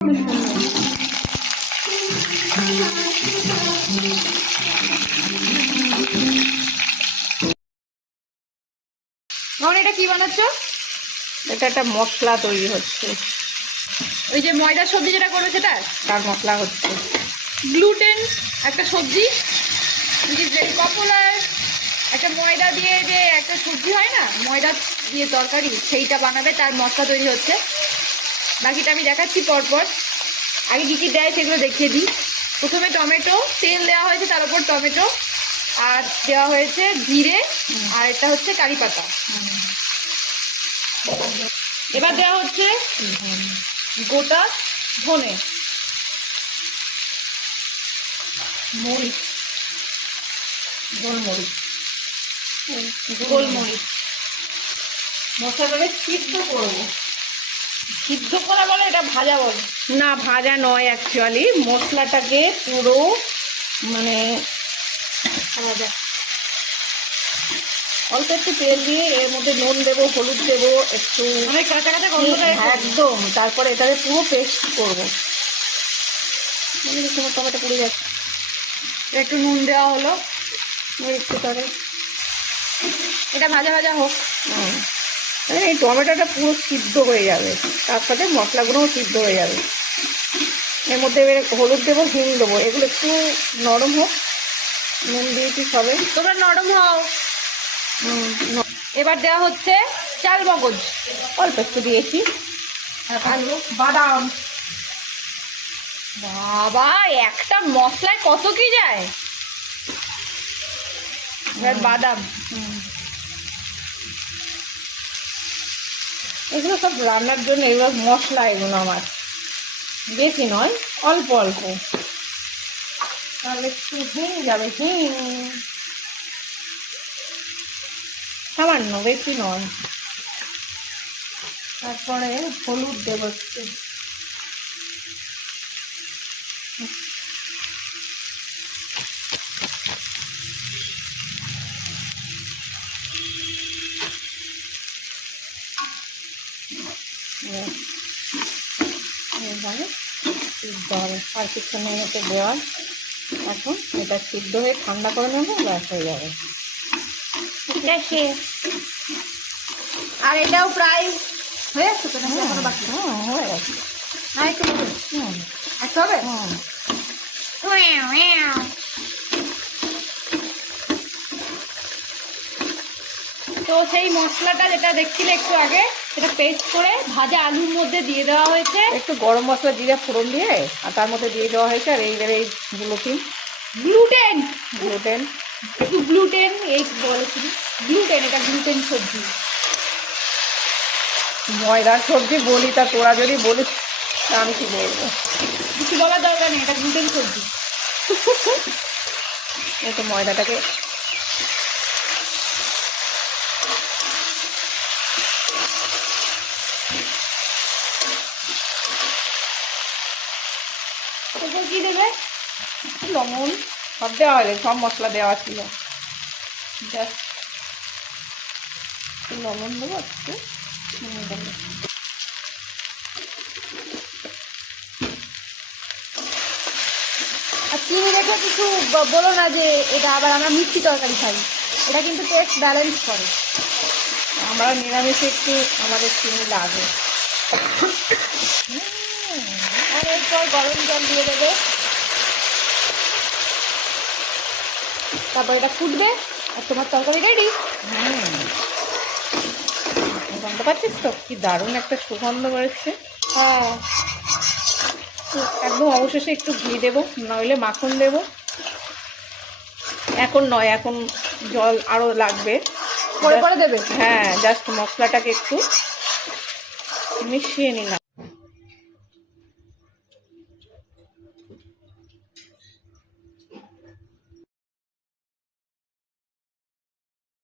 এটা কি বানাচ্ছ? এটা একটা মশলা তৈরি হচ্ছে। ওই যে ময়দার সবজি যেটা করো সেটা তার মশলা হচ্ছে। গ্লুটেন একটা সবজি, ভেরি পপুলার। একটা ময়দা দিয়ে যে একটা সবজি হয় না, ময়দা দিয়ে তরকারি, সেইটা বানাবে, তার মশলা তৈরি হচ্ছে। বাকিটা আমি দেখাচ্ছি পরপর। আগে কী কী দেয় সেগুলো দেখিয়ে দিই। প্রথমে টমেটো, তেল দেওয়া হয়েছে, তার উপর টমেটো আর দেওয়া হয়েছে জিরে, আর এটা হচ্ছে কারি পাতা। এবার দেওয়া হচ্ছে গোটা ধনে, মরিচ, গোলমরিচ, গোলমরিচ। মশলাটাকে সিদ্ধ করবো। সিদ্ধ করা বলে, এটা ভাজা বলে না, ভাজা নয়, অ্যাকচুয়ালি মশলাটাকে পুরো মানে ভাজা। অল্প একটু তেল দিয়ে এর মধ্যে নুন দেবো, হলুদ দেবো, একটু মানে কাঁচা কাঁচা গন্ধটা একদম, তারপরে এটাকে পুরো পেস্ট করবো। তোমার টমেটো পুড়ে যাচ্ছে। একটু নুন দেওয়া হলো, একটু করে এটা ভাজা ভাজা হোক। এই টমেটোটা পুরো সিদ্ধ হয়ে যাবে, তার সাথে মশলাগুলোও সিদ্ধ হয়ে যাবে। এর মধ্যে হলুদ দেবো, হিং দেবো, এগুলো একটু নরম হোক। নুন দিয়েছি সবে, তোমরা নরম হও। এবার দেওয়া হচ্ছে চাল মগজ, অল্প একটু দিয়েছি, আলু, বাদাম। বাবা, একটা মশলায় কত কি যায়। এবার বাদাম, এগুলো সব রান্নার জন্য, এগুলো মশলা, এগুলো আমার বেশি নয়, অল্প অল্প। তাহলে একটু হিং যাবে, হিং সামান্য, বেশি নয়। তারপরে হলুদ দেবো একটু, সিদ্ধ হবে আর কিছু নেই এতে দেওয়ার। এখন এটা সিদ্ধ হয়ে ঠান্ডা করে নেবো, ব্যাস হয়ে যাবে। এটা শেষ। আর এটাও প্রায় হয়ে আসছে তো, নাকি এখনো বাকি? হয়ে গেছে। আর একটু হবে, একটু হবে। তো সেই মশলাটা যেটা দেখছিলে একটু আগে, সেটা পেস্ট করে ভাজা আলুর মধ্যে দিয়ে দেওয়া হয়েছে। একটু গরম মশলা জিরা ফোড়ন দিয়ে, আর তার মধ্যে দিয়ে দেওয়া হয়েছে আর এই গ্লুটেন, গ্লুটেন, গ্লুটেন, গ্লুটেন, এই বলেছি গ্লুটেন, এটা গ্লুটেন সবজি। ময়দার সবজি বলি, তা তোরা যদি বলিস তা আমি কি বলবো? কিছু বলার দরকার নেই, এটা গ্লুটেন সবজি। এই তো ময়দাটাকে এরপর কি দেবে? লবণ সব দেওয়া হলে, সব মশলা দেওয়া ছিল, জাস্ট লবণ দেবো একটু। আর চিনি রেখে কিছু বলো না যে এটা আবার আমরা মিষ্টি তরকারি খাই। এটা কিন্তু টেস্ট ব্যালেন্স করে। আমরা নিরামিষে একটু আমাদের চিনি লাগে। আর এরপর গরম জল দিয়ে দেবে, তারপর এটা ফুটবে আর তোমার তরকারি রেডি। জানতে পারছিস তো কি দারুণ একটা সুগন্ধ বেরোচ্ছে। হ্যাঁ, একদম অবশেষে একটু ঘি দেবো, নইলে মাখন দেবো। এখন নয়, এখন জল আরও লাগবে, পরে পরে দেবে। হ্যাঁ, জাস্ট মশলাটাকে একটু মিশিয়ে নিলাম।